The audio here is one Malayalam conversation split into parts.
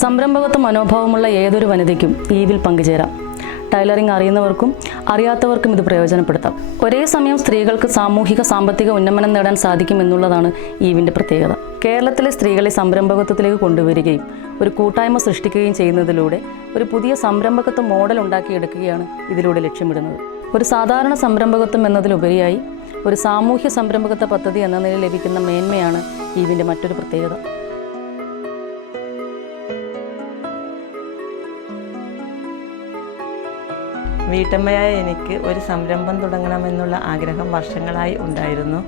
സംരംഭകത്വ മനോഭാവമുള്ള ഏതൊരു വനിതയ്ക്കും ഈവിൽ പങ്കുചേരാം. ടൈലറിംഗ് അറിയുന്നവർക്കും അറിയാത്തവർക്കും ഇത് പ്രയോജനപ്പെടുത്താം. ഒരേ സമയം സ്ത്രീകൾക്ക് സാമൂഹിക സാമ്പത്തിക ഉന്നമനം നേടാൻ സാധിക്കുമെന്നുള്ളതാണ് ഈവിൻ്റെ പ്രത്യേകത. കേരളത്തിലെ സ്ത്രീകളെ സംരംഭകത്വത്തിലേക്ക് കൊണ്ടുവരികയും ഒരു കൂട്ടായ്മ സൃഷ്ടിക്കുകയും ചെയ്യുന്നതിലൂടെ ഒരു പുതിയ സംരംഭകത്വ മോഡൽ ഉണ്ടാക്കിയെടുക്കുകയാണ് ഇതിലൂടെ ലക്ഷ്യമിടുന്നത്. ഒരു സാധാരണ സംരംഭകത്വം എന്നതിലുപരിയായി ഒരു സാമൂഹ്യ സംരംഭകത്വ പദ്ധതി എന്ന നിലയിൽ ലഭിക്കുന്ന മേന്മയാണ് ഈവിൻ്റെ മറ്റൊരു പ്രത്യേകത. വീട്ടമ്മയായ എനിക്ക് ഒരു സംരംഭം തുടങ്ങണമെന്നുള്ള ആഗ്രഹം വർഷങ്ങളായി ഉണ്ടായിരുന്നു.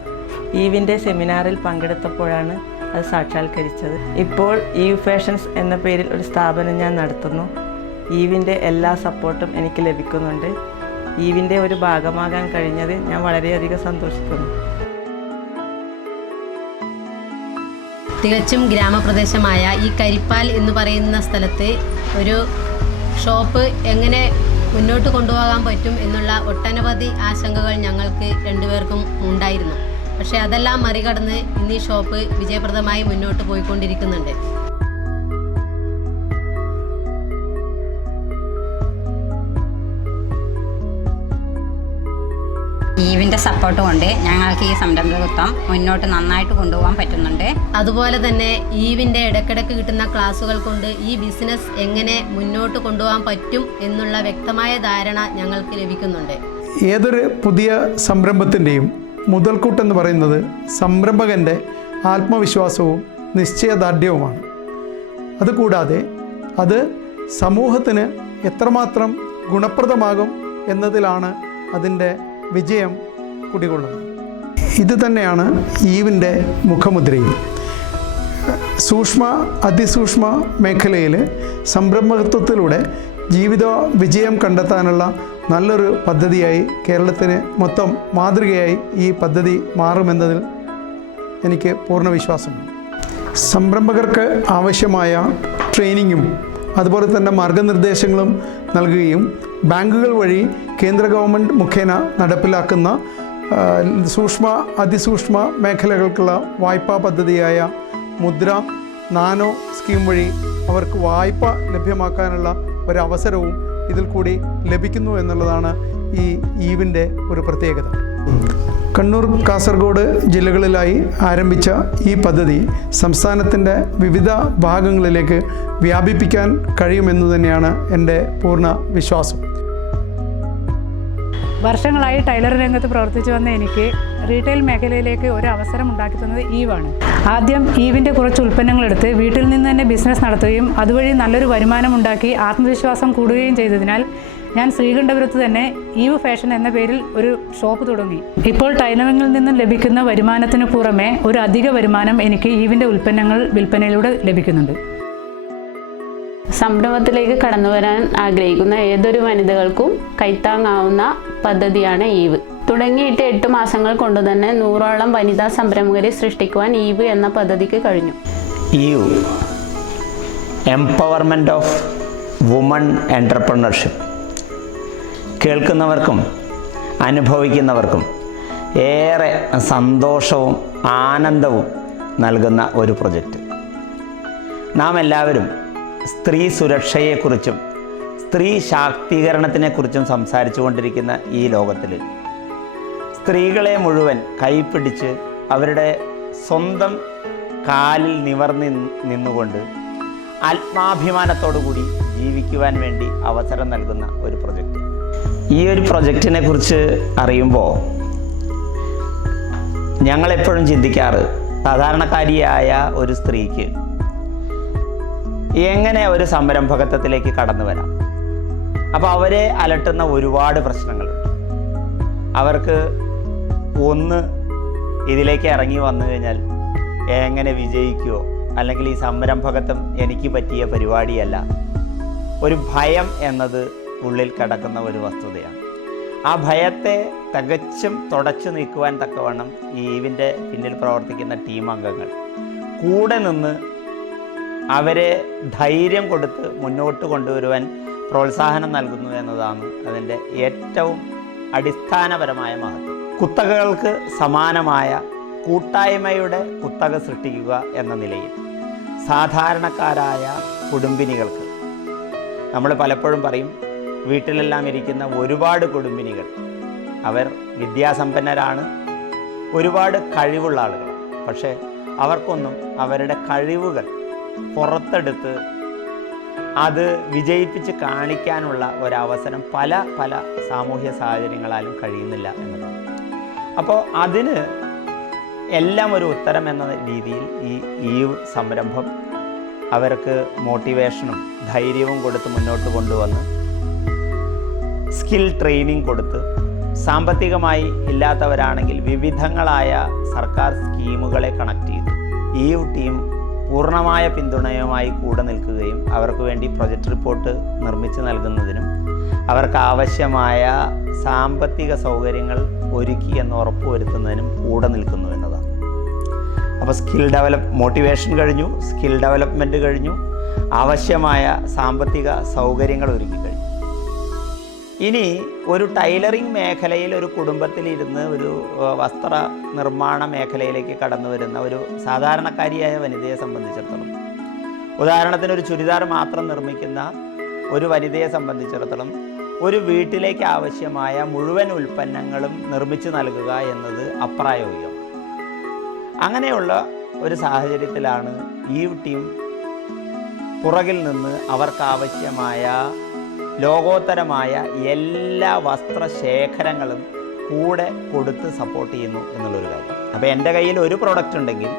ഈവിൻ്റെ സെമിനാറിൽ പങ്കെടുത്തപ്പോഴാണ് അത് സാക്ഷാത്കരിച്ചത്. ഇപ്പോൾ ഈവ് ഫാഷൻസ് എന്ന പേരിൽ ഒരു സ്ഥാപനം ഞാൻ നടത്തുന്നു. ഈവിൻ്റെ എല്ലാ സപ്പോർട്ടും എനിക്ക് ലഭിക്കുന്നുണ്ട്. ഈവിൻ്റെ ഒരു ഭാഗമാകാൻ കഴിഞ്ഞത് ഞാൻ വളരെയധികം സന്തോഷിക്കുന്നു. തികച്ചും ഗ്രാമപ്രദേശമായ ഈ കരിപ്പാൽ എന്ന് പറയുന്ന സ്ഥലത്ത് ഒരു ഷോപ്പ് എങ്ങനെ മുന്നോട്ട് കൊണ്ടുപോകാൻ പറ്റും എന്നുള്ള ഒട്ടനവധി ആശങ്കകൾ ഞങ്ങൾക്ക് രണ്ടുപേർക്കും ഉണ്ടായിരുന്നു. പക്ഷേ അതെല്ലാം മറികടന്ന് ഇന്ന് ഈ ഷോപ്പ് വിജയപ്രദമായി മുന്നോട്ട് പോയിക്കൊണ്ടിരിക്കുന്നുണ്ട്. ഈവിൻ്റെ സപ്പോർട്ട് കൊണ്ട് ഞങ്ങൾക്ക് ഈ സംരംഭകത്വം മുന്നോട്ട് നന്നായിട്ട് കൊണ്ടുപോകാൻ പറ്റുന്നുണ്ട്. അതുപോലെ തന്നെ ഈവിൻ്റെ ഇടയ്ക്കിടയ്ക്ക് കിട്ടുന്ന ക്ലാസ്സുകൾ കൊണ്ട് ഈ ബിസിനസ് എങ്ങനെ മുന്നോട്ട് കൊണ്ടുപോകാൻ പറ്റും എന്നുള്ള വ്യക്തമായ ധാരണ ഞങ്ങൾക്ക് ലഭിക്കുന്നുണ്ട്. ഏതൊരു പുതിയ സംരംഭത്തിൻ്റെയും മുതൽക്കൂട്ടെന്ന് പറയുന്നത് സംരംഭകൻ്റെ ആത്മവിശ്വാസവും നിശ്ചയദാർഢ്യവുമാണ്. അതുകൂടാതെ അത് സമൂഹത്തിന് എത്രമാത്രം ഗുണപ്രദമാകും എന്നതിലാണ് അതിൻ്റെ വിജയം കുടികൊള്ളുന്നത്. ഇത് തന്നെയാണ് ഈവിൻ്റെ മുഖമുദ്രയും. സൂക്ഷ്മ അതിസൂക്ഷ്മ മേഖലയിൽ സംരംഭകത്വത്തിലൂടെ ജീവിത വിജയം കണ്ടെത്താനുള്ള നല്ലൊരു പദ്ധതിയായി കേരളത്തിന് മൊത്തം മാതൃകയായി ഈ പദ്ധതി മാറുമെന്നതിൽ എനിക്ക് പൂർണ്ണ വിശ്വാസമുണ്ട്. സംരംഭകർക്ക് ആവശ്യമായ ട്രെയിനിങ്ങും അതുപോലെ തന്നെ മാർഗനിർദ്ദേശങ്ങളും നൽകുകയും ബാങ്കുകൾ വഴി കേന്ദ്ര ഗവൺമെൻറ് മുഖേന നടപ്പിലാക്കുന്ന സൂക്ഷ്മ അതിസൂക്ഷ്മ മേഖലകൾക്കുള്ള വായ്പാ പദ്ധതിയായ മുദ്ര നാനോ സ്കീം വഴി അവർക്ക് വായ്പ ലഭ്യമാക്കാനുള്ള ഒരവസരവും ഇതിൽ കൂടി ലഭിക്കുന്നു എന്നുള്ളതാണ് ഈ ഈവിൻ്റെ ഒരു പ്രത്യേകത. കണ്ണൂർ കാസർഗോഡ് ജില്ലകളിലായി ആരംഭിച്ച ഈ പദ്ധതി സംസ്ഥാനത്തിൻ്റെ വിവിധ ഭാഗങ്ങളിലേക്ക് വ്യാപിപ്പിക്കാൻ കഴിയുമെന്ന് തന്നെയാണ് എൻ്റെ പൂർണ്ണ വിശ്വാസം. വർഷങ്ങളായി ടൈലർ രംഗത്ത് പ്രവർത്തിച്ചു വന്ന എനിക്ക് റീറ്റെയിൽ മേഖലയിലേക്ക് ഒരു അവസരം ഉണ്ടാക്കി തന്നത് ഈവാണ്. ആദ്യം ഈവിൻ്റെ കുറച്ച് ഉൽപ്പന്നങ്ങളെടുത്ത് വീട്ടിൽ നിന്ന് തന്നെ ബിസിനസ് നടത്തുകയും അതുവഴി നല്ലൊരു വരുമാനം ഉണ്ടാക്കി ആത്മവിശ്വാസം കൂടുകയും ചെയ്തതിനാൽ ഞാൻ ശ്രീകണ്ഠപുരത്ത് തന്നെ ഈവ് ഫാഷൻ എന്ന പേരിൽ ഒരു ഷോപ്പ് തുടങ്ങി. ഇപ്പോൾ ടൈലറിങ്ങിൽ നിന്നും ലഭിക്കുന്ന വരുമാനത്തിന് പുറമെ ഒരു അധിക വരുമാനം എനിക്ക് ഈവിൻ്റെ ഉൽപ്പന്നങ്ങൾ വിൽപ്പനയിലൂടെ ലഭിക്കുന്നുണ്ട്. സംരംഭത്തിലേക്ക് കടന്നു വരാൻ ആഗ്രഹിക്കുന്ന ഏതൊരു വനിതകൾക്കും കൈത്താങ്ങാവുന്ന പദ്ധതിയാണ് ഈവ്. തുടങ്ങിയിട്ട് 8 മാസങ്ങൾ കൊണ്ട് തന്നെ 100ഓളം വനിതാ സംരംഭകരെ സൃഷ്ടിക്കുവാൻ ഈവ് എന്ന പദ്ധതിക്ക് കഴിഞ്ഞു. Eve empowerment of woman entrepreneurship കേൾക്കുന്നവർക്കും അനുഭവിക്കുന്നവർക്കും ഏറെ സന്തോഷവും ആനന്ദവും നൽകുന്ന ഒരു പ്രൊജക്റ്റ്. നാം എല്ലാവരും സ്ത്രീ സുരക്ഷയെക്കുറിച്ചും സ്ത്രീ ശാക്തീകരണത്തിനെക്കുറിച്ചും സംസാരിച്ചു കൊണ്ടിരിക്കുന്ന ഈ ലോകത്തിൽ സ്ത്രീകളെ മുഴുവൻ കൈപ്പിടിച്ച് അവരുടെ സ്വന്തം കാലിൽ നിന്നുകൊണ്ട് ആത്മാഭിമാനത്തോടു കൂടി ജീവിക്കുവാൻ വേണ്ടി അവസരം നൽകുന്ന ഒരു പ്രൊജക്റ്റ്. ഈ ഒരു പ്രൊജക്റ്റിനെ കുറിച്ച് അറിയുമ്പോൾ ഞങ്ങളെപ്പോഴും ചിന്തിക്കാറ് സാധാരണക്കാരിയായ ഒരു സ്ത്രീക്ക് എങ്ങനെ ഒരു സംരംഭകത്വത്തിലേക്ക് കടന്നു വരാം. അപ്പോൾ അവരെ അലട്ടുന്ന ഒരുപാട് പ്രശ്നങ്ങളുണ്ട്. അവർക്ക് ഒന്ന് ഇതിലേക്ക് ഇറങ്ങി വന്നു കഴിഞ്ഞാൽ എങ്ങനെ വിജയിക്കുമോ, അല്ലെങ്കിൽ ഈ സംരംഭകത്വം എനിക്ക് പറ്റിയ പരിപാടിയല്ല, ഒരു ഭയം എന്നത് ഉള്ളിൽ കിടക്കുന്ന ഒരു വസ്തുതയാണ്. ആ ഭയത്തെ തികച്ചും തുടച്ചു നീക്കുവാൻ തക്കവണ്ണം ഈ ഈവിൻ്റെ പിന്നിൽ പ്രവർത്തിക്കുന്ന ടീം അംഗങ്ങൾ കൂടെ നിന്ന് അവരെ ധൈര്യം കൊടുത്ത് മുന്നോട്ട് കൊണ്ടുവരുവാൻ പ്രോത്സാഹനം നൽകുന്നു എന്നതാണ് അതിൻ്റെ ഏറ്റവും അടിസ്ഥാനപരമായ മഹത്വം. കുത്തകകൾക്ക് സമാനമായ കൂട്ടായ്മയുടെ കുത്തക സൃഷ്ടിക്കുക എന്ന നിലയിൽ സാധാരണക്കാരായ കുടുംബിനികൾക്ക്, നമ്മൾ പലപ്പോഴും പറയും വീട്ടിലെല്ലാം ഇരിക്കുന്ന ഒരുപാട് കുടുംബിനികൾ അവർ വിദ്യാസമ്പന്നരാണ്, ഒരുപാട് കഴിവുള്ള ആളുകളാണ്. പക്ഷേ അവർക്കൊന്നും അവരുടെ കഴിവുകൾ പുറത്തെടുത്ത് അത് വിജയിപ്പിച്ച് കാണിക്കാനുള്ള ഒരവസരം പല പല സാമൂഹ്യ സാഹചര്യങ്ങളാലും കഴിയുന്നില്ല എന്നതാണ്. അപ്പോൾ അതിന് എല്ലാം ഒരു ഉത്തരം എന്ന രീതിയിൽ ഈ സംരംഭം അവർക്ക് മോട്ടിവേഷനും ധൈര്യവും കൊടുത്ത് മുന്നോട്ട് കൊണ്ടുവന്ന് സ്കിൽ ട്രെയിനിങ് കൊടുത്ത് സാമ്പത്തികമായി ഇല്ലാത്തവരാണെങ്കിൽ വിവിധങ്ങളായ സർക്കാർ സ്കീമുകളെ കണക്ട് ചെയ്ത് ഈ ടീം പൂർണ്ണമായ പിന്തുണയുമായി കൂടെ നിൽക്കുകയും അവർക്ക് വേണ്ടി പ്രൊജക്റ്റ് റിപ്പോർട്ട് നിർമ്മിച്ച് നൽകുന്നതിനും അവർക്ക് ആവശ്യമായ സാമ്പത്തിക സൗകര്യങ്ങൾ ഒരുക്കി എന്ന് ഉറപ്പുവരുത്തുന്നതിനും കൂടെ നിൽക്കുന്നു എന്നതാണ്. അപ്പോൾ മോട്ടിവേഷൻ കഴിഞ്ഞു, സ്കിൽ ഡെവലപ്മെൻറ്റ് കഴിഞ്ഞു, ആവശ്യമായ സാമ്പത്തിക സൗകര്യങ്ങൾ ഒരുക്കി കഴിഞ്ഞു. ഇനി ഒരു ടൈലറിംഗ് മേഖലയിൽ ഒരു കുടുംബത്തിലിരുന്ന് ഒരു വസ്ത്ര നിർമ്മാണ മേഖലയിലേക്ക് കടന്നു വരുന്ന ഒരു സാധാരണക്കാരിയായ വനിതയെ സംബന്ധിച്ചിടത്തോളം, ഉദാഹരണത്തിന് ഒരു ചുരിദാർ മാത്രം നിർമ്മിക്കുന്ന ഒരു വനിതയെ സംബന്ധിച്ചിടത്തോളം ഒരു വീട്ടിലേക്ക് ആവശ്യമായ മുഴുവൻ ഉൽപ്പന്നങ്ങളും നിർമ്മിച്ചു നൽകുക എന്നത് അപ്രായോഗികമാണ്. അങ്ങനെയുള്ള ഒരു സാഹചര്യത്തിലാണ് ഈ ടീം പുറകിൽ നിന്ന് അവർക്കാവശ്യമായ ലോകോത്തരമായ എല്ലാ വസ്ത്രശേഖരങ്ങളും കൂടെ കൊടുത്ത് സപ്പോർട്ട് ചെയ്യുന്നു എന്നുള്ളൊരു കാര്യം. അപ്പോൾ എൻ്റെ കയ്യിൽ ഒരു പ്രോഡക്റ്റ് ഉണ്ടെങ്കിൽ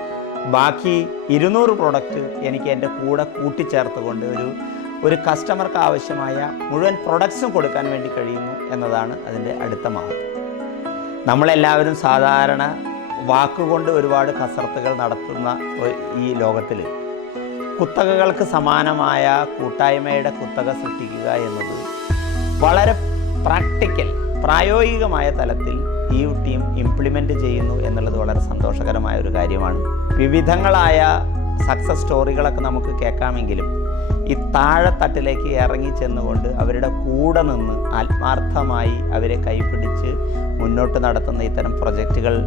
ബാക്കി 200 പ്രോഡക്റ്റ് എനിക്ക് എൻ്റെ കൂടെ കൂട്ടിച്ചേർത്തുകൊണ്ട് ഒരു കസ്റ്റമർക്ക് ആവശ്യമായ മുഴുവൻ പ്രൊഡക്ട്സും കൊടുക്കാൻ വേണ്ടി കഴിയുന്നു എന്നതാണ് അതിൻ്റെ അടുത്ത മഹത്വം. നമ്മളെല്ലാവരും സാധാരണ വാക്കുകൊണ്ട് ഒരുപാട് കസർത്തുകൾ നടത്തുന്ന ഈ ലോകത്തിൽ കുത്തകകൾക്ക് സമാനമായ കൂട്ടായ്മയുടെ കുത്തക സൃഷ്ടിക്കുക എന്നത് വളരെ പ്രായോഗികമായ തലത്തിൽ ഈ ടീം ഇംപ്ലിമെൻ്റ് ചെയ്യുന്നു എന്നുള്ളത് വളരെ സന്തോഷകരമായ ഒരു കാര്യമാണ്. വിവിധങ്ങളായ സക്സസ് സ്റ്റോറികളൊക്കെ നമുക്ക് കേൾക്കാമെങ്കിലും ഈ താഴെത്തട്ടിലേക്ക് ഇറങ്ങി ചെന്നുകൊണ്ട് അവരുടെ കൂടെ നിന്ന് ആത്മാർത്ഥമായി അവരെ കൈപിടിച്ച് മുന്നോട്ട് നടത്തുന്ന ഇത്തരം പ്രൊജക്റ്റുകൾ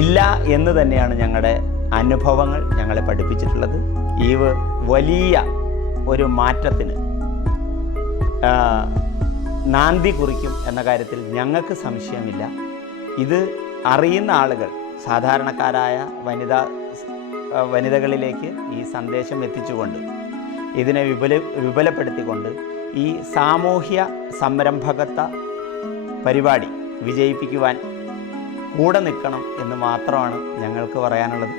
ഇല്ല എന്ന് തന്നെയാണ് ഞങ്ങളുടെ അനുഭവങ്ങൾ ഞങ്ങളെ പഠിപ്പിച്ചിട്ടുള്ളത്. ഈ വലിയ ഒരു മാറ്റത്തിന് നാന്ദി കുറിക്കും എന്ന കാര്യത്തിൽ ഞങ്ങൾക്ക് സംശയമില്ല. ഇത് അറിയുന്ന ആളുകൾ, സാധാരണക്കാരായ വനിതകളിലേക്ക് ഈ സന്ദേശം എത്തിച്ചുകൊണ്ട് ഇതിനെ വിപുലപ്പെടുത്തിക്കൊണ്ട് ഈ സാമൂഹ്യ സംരംഭകത്വ പരിപാടി വിജയിപ്പിക്കുവാൻ കൂടെ നിൽക്കണം എന്ന് മാത്രമാണ് ഞങ്ങൾക്ക് പറയാനുള്ളത്.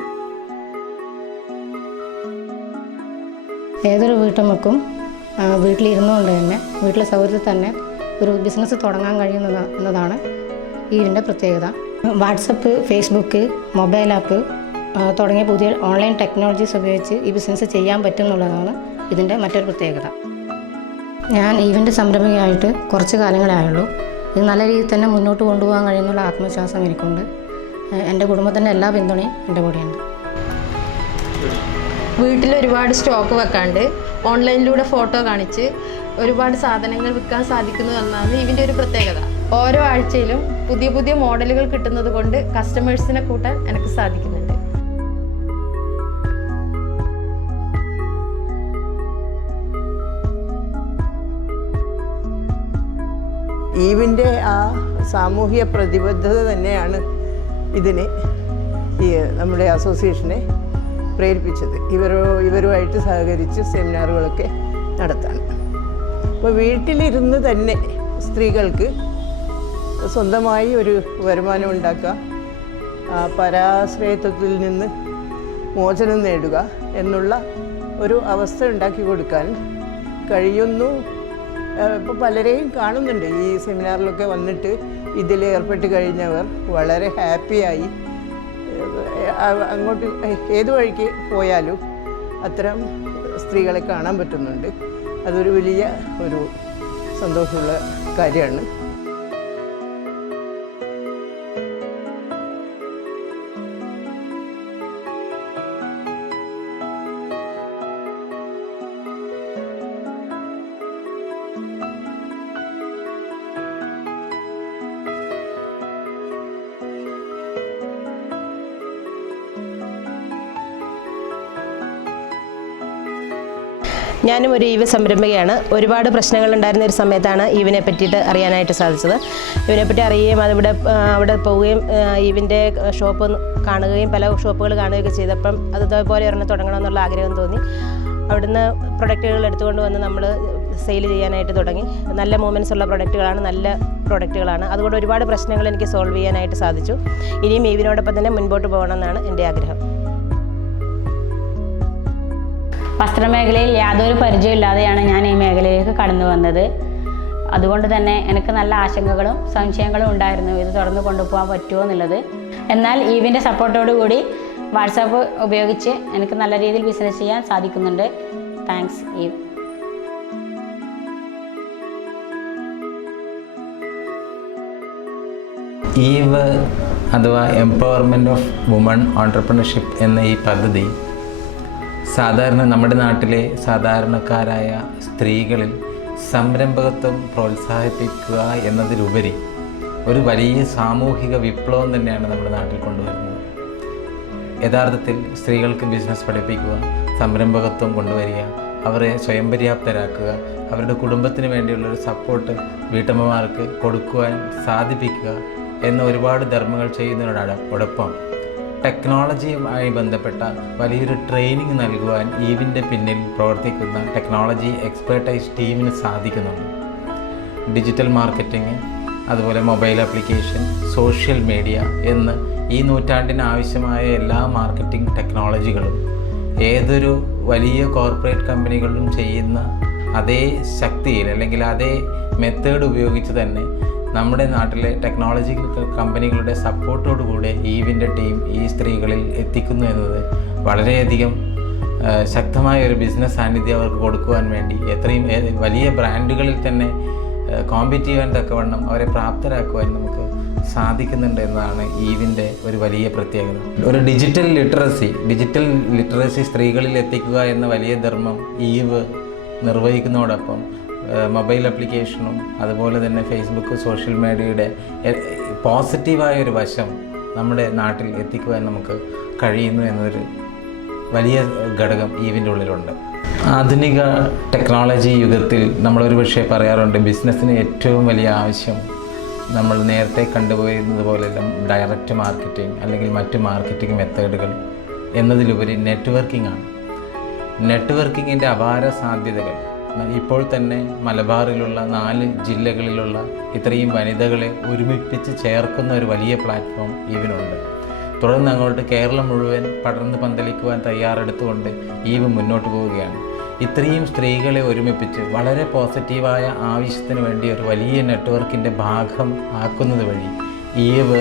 ഏതൊരു വീട്ടമ്മക്കും വീട്ടിലിരുന്നുകൊണ്ട് തന്നെ വീട്ടിലെ സൗകര്യത്തിൽ തന്നെ ഒരു ബിസിനസ് തുടങ്ങാൻ കഴിയുന്ന എന്നതാണ് ഇതിൻ്റെ പ്രത്യേകത. വാട്സപ്പ്, ഫേസ്ബുക്ക്, മൊബൈൽ ആപ്പ് തുടങ്ങിയ പുതിയ ഓൺലൈൻ ടെക്നോളജീസ് ഉപയോഗിച്ച് ഈ ബിസിനസ് ചെയ്യാൻ പറ്റും എന്നുള്ളതാണ് ഇതിൻ്റെ മറ്റൊരു പ്രത്യേകത. ഞാൻ ഈവൻ്റ് സംരംഭകയായിട്ട് കുറച്ച് കാലങ്ങളേ ആയുള്ളൂ. ഇത് നല്ല രീതിയിൽ തന്നെ മുന്നോട്ട് കൊണ്ടുപോകാൻ കഴിയുന്നുള്ള ആത്മവിശ്വാസം എനിക്കുണ്ട്. എൻ്റെ കുടുംബത്തിൻ്റെ എല്ലാ പിന്തുണയും എൻ്റെ കൂടെയുണ്ട്. വീട്ടിൽ ഒരുപാട് സ്റ്റോക്ക് വെക്കാണ്ട് ഓൺലൈനിലൂടെ ഫോട്ടോ കാണിച്ച് ഒരുപാട് സാധനങ്ങൾ വിൽക്കാൻ സാധിക്കുന്നു എന്നാണ് ഇതിൻ്റെ ഒരു പ്രത്യേകത. ഓരോ ആഴ്ചയിലും പുതിയ പുതിയ മോഡലുകൾ കിട്ടുന്നത് കൊണ്ട് കസ്റ്റമേഴ്സിനെ കൂട്ടാൻ എനിക്ക് സാധിക്കുന്നുണ്ട്. ഈവിൻ്റെ ആ സാമൂഹിക പ്രതിബദ്ധത തന്നെയാണ് ഇതിനെ നമ്മുടെ അസോസിയേഷനെ പ്രേരിപ്പിച്ചത്. ഇവരുമായിട്ട് സഹകരിച്ച് സെമിനാറുകളൊക്കെ നടത്താൻ. അപ്പോൾ വീട്ടിലിരുന്ന് തന്നെ സ്ത്രീകൾക്ക് സ്വന്തമായി ഒരു വരുമാനം ഉണ്ടാക്കുക, പരാശ്രയത്വത്തിൽ നിന്ന് മോചനം നേടുക എന്നുള്ള ഒരു അവസ്ഥ ഉണ്ടാക്കി കൊടുക്കാൻ കഴിയുന്നു. ഇപ്പോൾ പലരെയും കാണുന്നുണ്ട് ഈ സെമിനാറിലൊക്കെ വന്നിട്ട് ഇതിൽ ഏർപ്പെട്ട് കഴിഞ്ഞവർ വളരെ ഹാപ്പിയായി അങ്ങോട്ട് ഏതു വഴിക്ക് പോയാലും അത്തരം സ്ത്രീകളെ കാണാൻ പറ്റുന്നുണ്ട്. അതൊരു വലിയ ഒരു സന്തോഷമുള്ള കാര്യമാണ്. ഞാനും ഒരു ഈവ് സംരംഭകയാണ്. ഒരുപാട് പ്രശ്നങ്ങളുണ്ടായിരുന്ന ഒരു സമയത്താണ് ഈവിനെ പറ്റിയിട്ട് അറിയാനായിട്ട് സാധിച്ചത്. ഇതിനെപ്പറ്റി അറിയുകയും അവിടെ പോവുകയും ഈവിൻ്റെ ഷോപ്പ് കാണുകയും പല ഷോപ്പുകൾ കാണുകയൊക്കെ ചെയ്തപ്പം അതുപോലെ ഒരെണ്ണം തുടങ്ങണമെന്നുള്ള ആഗ്രഹം തോന്നി. അവിടുന്ന് പ്രൊഡക്റ്റുകൾ എടുത്തുകൊണ്ട് വന്ന് നമ്മൾ സെയിൽ ചെയ്യാനായിട്ട് തുടങ്ങി. നല്ല മൂവ്മെൻറ്റ്സ് ഉള്ള പ്രൊഡക്റ്റുകളാണ്, നല്ല പ്രൊഡക്റ്റുകളാണ്. അതുകൊണ്ട് ഒരുപാട് പ്രശ്നങ്ങൾ എനിക്ക് സോൾവ് ചെയ്യാനായിട്ട് സാധിച്ചു. ഇനിയും ഈവിനോടൊപ്പം തന്നെ മുൻപോട്ട് പോകണമെന്നാണ് എൻ്റെ ആഗ്രഹം. വസ്ത്രമേഖലയിൽ യാതൊരു പരിചയമില്ലാതെയാണ് ഞാൻ ഈ മേഖലയിലേക്ക് കടന്നു വന്നത്. അതുകൊണ്ട് തന്നെ എനിക്ക് നല്ല ആശങ്കകളും സംശയങ്ങളും ഉണ്ടായിരുന്നു, ഇത് തുറന്നു കൊണ്ടുപോകാൻ പറ്റുമോ എന്നുള്ളത്. എന്നാൽ ഈവിൻ്റെ സപ്പോർട്ടോടുകൂടി വാട്സാപ്പ് ഉപയോഗിച്ച് എനിക്ക് നല്ല രീതിയിൽ ബിസിനസ് ചെയ്യാൻ സാധിക്കുന്നുണ്ട്. Thanks eve. ഈവ് അഥവാ എംപവർമെൻറ്റ് ഓഫ് വുമൺ ഓൺട്രപ്രണർഷിപ്പ് എന്ന ഈ പദ്ധതി സാധാരണ നമ്മുടെ നാട്ടിലെ സാധാരണക്കാരായ സ്ത്രീകളിൽ സംരംഭകത്വം പ്രോത്സാഹിപ്പിക്കുക എന്നതിലുപരി ഒരു വലിയ സാമൂഹിക വിപ്ലവം തന്നെയാണ് നമ്മുടെ നാട്ടിൽ കൊണ്ടുവരുന്നത്. യഥാർത്ഥത്തിൽ സ്ത്രീകൾക്ക് ബിസിനസ് പഠിപ്പിക്കുക, സംരംഭകത്വം കൊണ്ടുവരിക, അവരെ സ്വയം പര്യാപ്തരാക്കുക, അവരുടെ കുടുംബത്തിന് വേണ്ടിയുള്ളൊരു സപ്പോർട്ട് വീട്ടമ്മമാർക്ക് കൊടുക്കുവാൻ സാധിപ്പിക്കുക എന്ന ഒരുപാട് ധർമ്മങ്ങൾ ചെയ്യുന്നതിനോടൊപ്പം ടെക്നോളജിയുമായി ബന്ധപ്പെട്ട വലിയൊരു ട്രെയിനിങ് നൽകുവാൻ ഈവിൻ്റെ പിന്നിൽ പ്രവർത്തിക്കുന്ന ടെക്നോളജി എക്സ്പെർട്ടൈസ് ടീമിന് സാധിക്കുന്നുണ്ട്. ഡിജിറ്റൽ മാർക്കറ്റിംഗ്, അതുപോലെ മൊബൈൽ ആപ്ലിക്കേഷൻ, സോഷ്യൽ മീഡിയ എന്ന് ഈ നൂറ്റാണ്ടിന് ആവശ്യമായ എല്ലാ മാർക്കറ്റിംഗ് ടെക്നോളജികളും ഏതൊരു വലിയ കോർപ്പറേറ്റ് കമ്പനികളിലും ചെയ്യുന്ന അതേ ശക്തിയിൽ അല്ലെങ്കിൽ അതേ മെത്തേഡ് ഉപയോഗിച്ച് തന്നെ നമ്മുടെ നാട്ടിലെ ടെക്നോളജിക്കൽ കമ്പനികളുടെ സപ്പോർട്ടോടുകൂടെ ഈവിൻ്റെ ടീം ഈ സ്ത്രീകളിൽ എത്തിക്കുന്നു എന്നത് വളരെയധികം ശക്തമായ ഒരു ബിസിനസ് സാന്നിധ്യം അവർക്ക് കൊടുക്കുവാൻ വേണ്ടി എത്രയും വലിയ ബ്രാൻഡുകളിൽ തന്നെ കോമ്പീറ്റ് ചെയ്യാൻ തക്കവണ്ണം അവരെ പ്രാപ്തരാക്കുവാൻ നമുക്ക് സാധിക്കുന്നുണ്ട് എന്നതാണ് ഈവിൻ്റെ ഒരു വലിയ പ്രത്യേകത. ഒരു ഡിജിറ്റൽ ലിറ്ററസി സ്ത്രീകളിൽ എത്തിക്കുക എന്ന വലിയ ധർമ്മം ഈവ് നിർവഹിക്കുന്നതോടൊപ്പം മൊബൈൽ ആപ്ലിക്കേഷനും അതുപോലെ തന്നെ ഫേസ്ബുക്ക്, സോഷ്യൽ മീഡിയയുടെ പോസിറ്റീവായൊരു വശം നമ്മുടെ നാട്ടിൽ എത്തിക്കുവാൻ നമുക്ക് കഴിയുന്നു എന്നൊരു വലിയ ഘടകം ഈവിൻ്റെ ഉള്ളിലുണ്ട്. ആധുനിക ടെക്നോളജി യുഗത്തിൽ നമ്മളൊരു പക്ഷേ പറയാറുണ്ട്, ബിസിനസ്സിന് ഏറ്റവും വലിയ ആവശ്യം നമ്മൾ നേരത്തെ കണ്ടുപോയിരുന്നത് പോലെല്ലാം ഡയറക്റ്റ് മാർക്കറ്റിംഗ് അല്ലെങ്കിൽ മറ്റ് മാർക്കറ്റിംഗ് മെത്തേഡുകൾ എന്നതിലുപരി നെറ്റ്വർക്കിംഗ് ആണ്. നെറ്റ്വർക്കിങ്ങിൻ്റെ അപാര സാധ്യതകൾ ഇപ്പോൾ തന്നെ മലബാറിലുള്ള 4 ജില്ലകളിലുള്ള ഇത്രയും വനിതകളെ ഒരുമിപ്പിച്ച് ചേർക്കുന്ന ഒരു വലിയ പ്ലാറ്റ്ഫോം ഈവിനുണ്ട്. തുടർന്ന് അങ്ങോട്ട് കേരളം മുഴുവൻ പടർന്ന് പന്തലിക്കുവാൻ തയ്യാറെടുത്തുകൊണ്ട് ഈവ് മുന്നോട്ട് പോവുകയാണ്. ഇത്രയും സ്ത്രീകളെ ഒരുമിപ്പിച്ച് വളരെ പോസിറ്റീവായ ആവശ്യത്തിന് വേണ്ടി ഒരു വലിയ നെറ്റ്വർക്കിൻ്റെ ഭാഗം ആക്കുന്നത് വഴി ഈവ്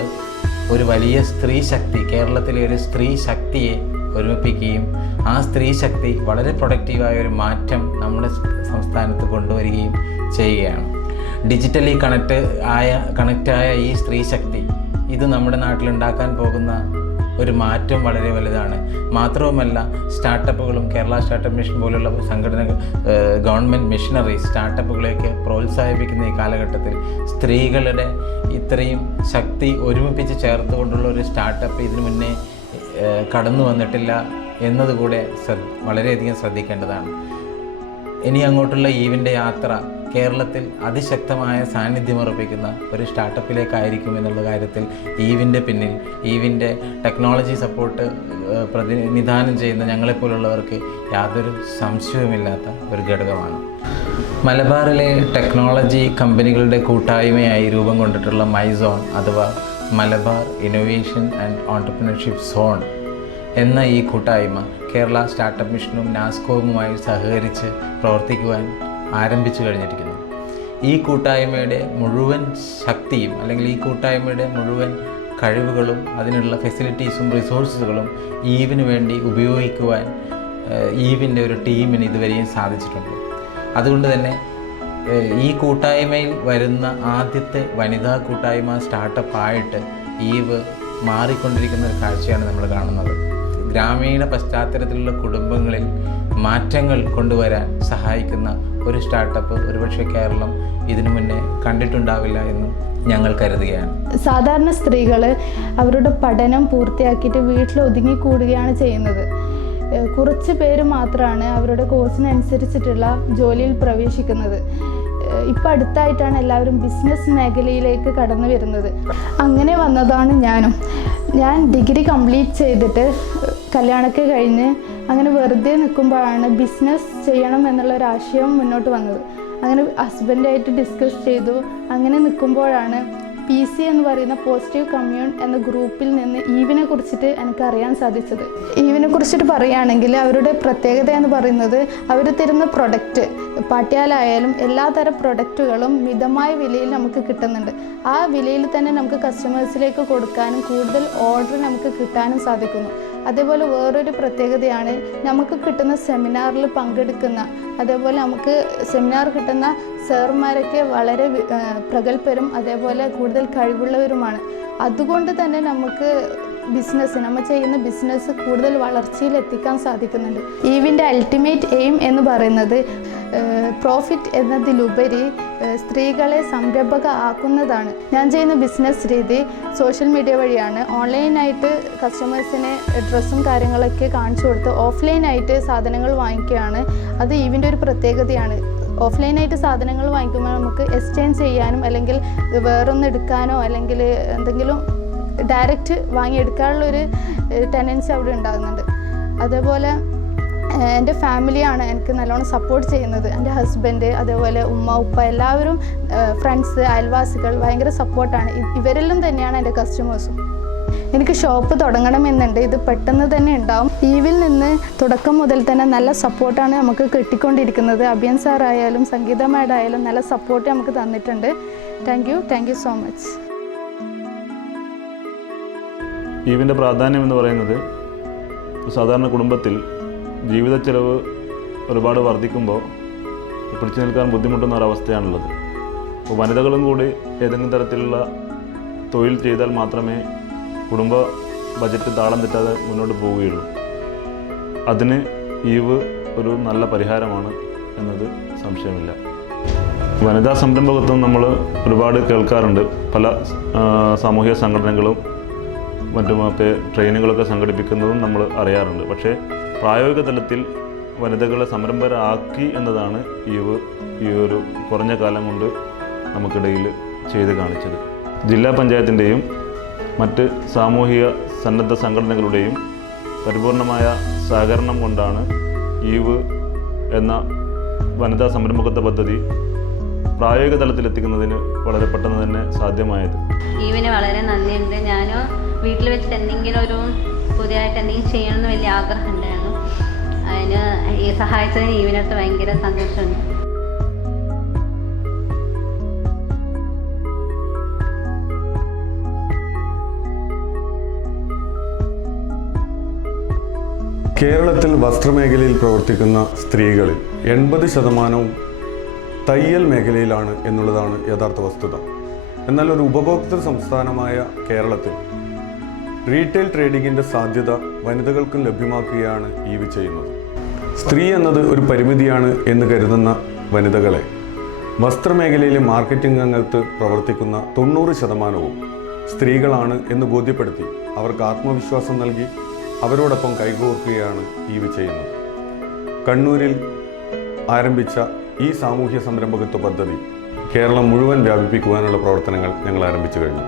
ഒരു വലിയ സ്ത്രീ ശക്തി, കേരളത്തിലെ ഒരു സ്ത്രീ ശക്തിയെ ഒരുമിപ്പിക്കുകയും ആ സ്ത്രീ ശക്തി വളരെ പ്രൊഡക്റ്റീവായ ഒരു മാറ്റം നമ്മുടെ സംസ്ഥാനത്ത് കൊണ്ടുവരികയും ചെയ്യുകയാണ്. ഡിജിറ്റലി കണക്റ്റായ ഈ സ്ത്രീ ശക്തി ഇത് നമ്മുടെ നാട്ടിലുണ്ടാക്കാൻ പോകുന്ന ഒരു മാറ്റം വളരെ വലുതാണ്. മാത്രവുമല്ല, സ്റ്റാർട്ടപ്പുകളും കേരള സ്റ്റാർട്ടപ്പ് മിഷൻ പോലുള്ള സംഘടനകൾ, ഗവൺമെൻറ് മിഷനറി സ്റ്റാർട്ടപ്പുകളെയൊക്കെ പ്രോത്സാഹിപ്പിക്കുന്ന ഈ കാലഘട്ടത്തിൽ സ്ത്രീകളുടെ ഇത്രയും ശക്തി ഒരുമിപ്പിച്ച് ചേർത്തുകൊണ്ടുള്ള ഒരു സ്റ്റാർട്ടപ്പ് ഇതിനു മുന്നേ കടന്നു വന്നിട്ടില്ല എന്നതുകൂടെ വളരെയധികം ശ്രദ്ധിക്കേണ്ടതാണ്. ഇനി അങ്ങോട്ടുള്ള ഈവിൻ്റെ യാത്ര കേരളത്തിൽ അതിശക്തമായ സാന്നിധ്യം ഉറപ്പിക്കുന്ന ഒരു സ്റ്റാർട്ടപ്പിലേക്കായിരിക്കും എന്നുള്ള കാര്യത്തിൽ ഈവിൻ്റെ പിന്നിൽ ഈവിൻ്റെ ടെക്നോളജി സപ്പോർട്ട് പ്രതിനിധാനം ചെയ്യുന്ന ഞങ്ങളെപ്പോലുള്ളവർക്ക് യാതൊരു സംശയവുമില്ലാത്ത ഒരു ഘടകമാണ്. മലബാറിലെ ടെക്നോളജി കമ്പനികളുടെ കൂട്ടായ്മയായി രൂപം കൊണ്ടിട്ടുള്ള മൈസോൺ അഥവാ Malabar innovation and entrepreneurship zone എന്ന ഈ കൂട്ടായ്മ കേരള സ്റ്റാർട്ടപ്പ് മിഷനും നാസ്കോമുമായി സഹകരിച്ച് പ്രവർത്തിക്കുവാൻ ആരംഭിച്ചു കഴിഞ്ഞിരിക്കുന്നു. ഈ കൂട്ടായ്മയുടെ മുഴുവൻ ശക്തിയും അല്ലെങ്കിൽ ഈ കൂട്ടായ്മയുടെ മുഴുവൻ കഴിവുകളും അതിനുള്ള ഫെസിലിറ്റീസും റിസോഴ്സുകളും ഈവിന് വേണ്ടി ഉപയോഗിക്കുവാൻ ഈവിൻ്റെ ഒരു ടീമിന് ഇതുവരെയും സാധിച്ചിട്ടുണ്ട്. അതുകൊണ്ട് തന്നെ ഈ കൂട്ടായ്മയിൽ വരുന്ന ആദ്യത്തെ വനിതാ കൂട്ടായ്മ സ്റ്റാർട്ടപ്പായിട്ട് ഈവ് മാറിക്കൊണ്ടിരിക്കുന്ന ഒരു കാഴ്ചയാണ് നമ്മൾ കാണുന്നത്. ഗ്രാമീണ പശ്ചാത്തലത്തിലുള്ള കുടുംബങ്ങളിൽ മാറ്റങ്ങൾ കൊണ്ടുവരാൻ സഹായിക്കുന്ന ഒരു സ്റ്റാർട്ടപ്പ് ഒരുപക്ഷെ കേരളം ഇതിനു മുന്നേ കണ്ടിട്ടുണ്ടാവില്ല എന്നും ഞങ്ങൾ കരുതുകയാണ്. സാധാരണ സ്ത്രീകൾ അവരുടെ പഠനം പൂർത്തിയാക്കിയിട്ട് വീട്ടിൽ ഒതുങ്ങിക്കൂടുകയാണ് ചെയ്യുന്നത്. കുറച്ച് പേര് മാത്രമാണ് അവരുടെ കോഴ്സിനനുസരിച്ചിട്ടുള്ള ജോലിയിൽ പ്രവേശിക്കുന്നത്. ഇപ്പം അടുത്തായിട്ടാണ് എല്ലാവരും ബിസിനസ് മേഖലയിലേക്ക് കടന്നു വരുന്നത്. അങ്ങനെ വന്നതാണ് ഞാനും. ഞാൻ ഡിഗ്രി കംപ്ലീറ്റ് ചെയ്തിട്ട് കല്യാണമൊക്കെ കഴിഞ്ഞ് അങ്ങനെ വെറുതെ നിൽക്കുമ്പോഴാണ് ബിസിനസ് ചെയ്യണം എന്നുള്ളൊരാശയം മുന്നോട്ട് വന്നത്. അങ്ങനെ ഹസ്ബൻഡായിട്ട് ഡിസ്കസ് ചെയ്തു. അങ്ങനെ നിൽക്കുമ്പോഴാണ് PC എന്ന് പറയുന്ന പോസിറ്റീവ് കമ്മ്യൂൺ എന്ന ഗ്രൂപ്പിൽ നിന്ന് ഈവിനെ കുറിച്ചിട്ട് എനിക്ക് അറിയാൻ സാധിച്ചത്. ഈവിനെ കുറിച്ചിട്ട് പറയുകയാണെങ്കിൽ അവരുടെ പ്രത്യേകത എന്ന് പറയുന്നത് അവർ തരുന്ന പ്രൊഡക്റ്റ് പാട്യാലായാലും എല്ലാതരം പ്രൊഡക്റ്റുകളും മിതമായ വിലയിൽ നമുക്ക് കിട്ടുന്നുണ്ട്. ആ വിലയിൽ തന്നെ നമുക്ക് കസ്റ്റമേഴ്സിലേക്ക് കൊടുക്കാനും കൂടുതൽ ഓർഡർ നമുക്ക് കിട്ടാനും സാധിക്കുന്നു. അതേപോലെ വേറൊരു പ്രത്യേകതയാണ് നമുക്ക് കിട്ടുന്ന സെമിനാറിൽ പങ്കെടുക്കുന്ന, അതേപോലെ നമുക്ക് സെമിനാർ കിട്ടുന്ന സാറുമാരൊക്കെ വളരെ പ്രഗത്ഭരും അതേപോലെ കൂടുതൽ കഴിവുള്ളവരുമാണ്. അതുകൊണ്ട് തന്നെ നമുക്ക് നമ്മൾ ചെയ്യുന്ന ബിസിനസ് കൂടുതൽ വളർച്ചയിൽ എത്തിക്കാൻ സാധിക്കുന്നുണ്ട്. ഈവിൻ്റെ അൾട്ടിമേറ്റ് എയിം എന്ന് പറയുന്നത് പ്രോഫിറ്റ് എന്നതിലുപരി സ്ത്രീകളെ സംരംഭക ആക്കുന്നതാണ്. ഞാൻ ചെയ്യുന്ന ബിസിനസ് രീതി സോഷ്യൽ മീഡിയ വഴിയാണ്. ഓൺലൈനായിട്ട് കസ്റ്റമേഴ്സിന് ഡ്രസ്സും കാര്യങ്ങളൊക്കെ കാണിച്ചു കൊടുത്ത് ഓഫ്ലൈനായിട്ട് സാധനങ്ങൾ വാങ്ങിക്കുകയാണ്. അത് ഈവിൻ്റെ ഒരു പ്രത്യേകതയാണ്. ഓഫ്ലൈനായിട്ട് സാധനങ്ങൾ വാങ്ങിക്കുമ്പോൾ നമുക്ക് എക്സ്ചേഞ്ച് ചെയ്യാനും അല്ലെങ്കിൽ വേറൊന്ന് എടുക്കാനോ അല്ലെങ്കിൽ എന്തെങ്കിലും ഡയറക്റ്റ് വാങ്ങിയെടുക്കാനുള്ളൊരു ടെൻഡൻസി അവിടെ ഉണ്ടാകുന്നുണ്ട്. അതേപോലെ എൻ്റെ ഫാമിലിയാണ് എനിക്ക് നല്ലോണം സപ്പോർട്ട് ചെയ്യുന്നത്. എൻ്റെ ഹസ്ബൻഡ്, അതേപോലെ ഉമ്മ ഉപ്പ എല്ലാവരും, ഫ്രണ്ട്സ്, അയൽവാസികൾ ഭയങ്കര സപ്പോർട്ടാണ്. ഇവരെല്ലാം തന്നെയാണ് എൻ്റെ കസ്റ്റമേഴ്സും. എനിക്ക് ഷോപ്പ് തുടങ്ങണമെന്നുണ്ട്. ഇത് പെട്ടെന്ന് തന്നെ ഉണ്ടാവും. ഈവിൽ നിന്ന് തുടക്കം മുതൽ തന്നെ നല്ല സപ്പോർട്ടാണ് നമുക്ക് കിട്ടിക്കൊണ്ടിരിക്കുന്നത്. അഭിയൻ സാറായാലും സംഗീത മാഡായാലും നല്ല സപ്പോർട്ട് നമുക്ക് തന്നിട്ടുണ്ട്. Thank you so much. ഈവിൻ്റെ പ്രാധാന്യം എന്ന് പറയുന്നത് സാധാരണ കുടുംബത്തിൽ ജീവിത ചെലവ് ഒരുപാട് വർദ്ധിക്കുമ്പോൾ പിടിച്ചു നിൽക്കാൻ ബുദ്ധിമുട്ടുന്ന ഒരവസ്ഥയാണുള്ളത്. അപ്പോൾ വനിതകളും കൂടി ഏതെങ്കിലും തരത്തിലുള്ള തൊഴിൽ ചെയ്താൽ മാത്രമേ കുടുംബ ബജറ്റ് താളം തെറ്റാതെ മുന്നോട്ട് പോവുകയുള്ളൂ. അതിന് ഈവ് ഒരു നല്ല പരിഹാരമാണ് എന്നത് സംശയമില്ല. വനിതാ സംരംഭകത്വം നമ്മൾ ഒരുപാട് കേൾക്കാറുണ്ട്. പല സാമൂഹിക സംഘടനകളും മറ്റുമൊക്കെ ട്രെയിനുകളൊക്കെ സംഘടിപ്പിക്കുന്നതും നമ്മൾ അറിയാറുണ്ട്. പക്ഷേ പ്രായോഗിക തലത്തിൽ വനിതകളെ സംരംഭകരാക്കി എന്നതാണ് ഈ ഒരു കുറഞ്ഞ കാലം കൊണ്ട് നമുക്കിടയിൽ ചെയ്ത് കാണിച്ചത്. ജില്ലാ പഞ്ചായത്തിൻ്റെയും മറ്റ് സാമൂഹിക സന്നദ്ധ സംഘടനകളുടെയും പരിപൂർണമായ സഹകരണം കൊണ്ടാണ് ഈവ് എന്ന വനിതാ സംരംഭകത്വ പദ്ധതി പ്രായോഗിക തലത്തിലെത്തിക്കുന്നതിന് വളരെ പെട്ടെന്ന് തന്നെ സാധ്യമായത്. ഈവിന് വളരെ നന്ദിയുണ്ട്. ഞാൻ വീട്ടിൽ വെച്ചിട്ട് എന്തെങ്കിലും ഒരു പുതിയതായിട്ട് എന്തെങ്കിലും ചെയ്യണമെന്ന് വലിയ ആഗ്രഹം ഉണ്ടായിരുന്നു. അതിന് ഈ സഹായിച്ചതിന് ഈവിനടുത്ത് ഭയങ്കര സന്തോഷമുണ്ട്. കേരളത്തിൽ വസ്ത്രമേഖലയിൽ പ്രവർത്തിക്കുന്ന സ്ത്രീകളിൽ 80% തയ്യൽ മേഖലയിലാണ് എന്നുള്ളതാണ് യഥാർത്ഥ വസ്തുത. എന്നാൽ ഒരു ഉപഭോക്തൃ സംസ്ഥാനമായ കേരളത്തിൽ റീറ്റെയിൽ ട്രേഡിങ്ങിൻ്റെ സാധ്യത വനിതകൾക്കും ലഭ്യമാക്കുകയാണ് ഈവ് ചെയ്യുന്നത്. സ്ത്രീ എന്നത് ഒരു പരിമിതിയാണ് എന്ന് കരുതുന്ന വനിതകളെ വസ്ത്രമേഖലയിലെ മാർക്കറ്റിംഗ് രംഗത്ത് പ്രവർത്തിക്കുന്ന 90% സ്ത്രീകളാണ് എന്ന് ബോധ്യപ്പെടുത്തി അവർക്ക് ആത്മവിശ്വാസം നൽകി അവരോടൊപ്പം കൈകോർക്കുകയാണ് ഈവ് ചെയ്യുന്നത്. കണ്ണൂരിൽ ആരംഭിച്ച ഈ സാമൂഹ്യ സംരംഭകത്വ പദ്ധതി കേരളം മുഴുവൻ വ്യാപിപ്പിക്കുവാനുള്ള പ്രവർത്തനങ്ങൾ ഞങ്ങൾ ആരംഭിച്ചു കഴിഞ്ഞു.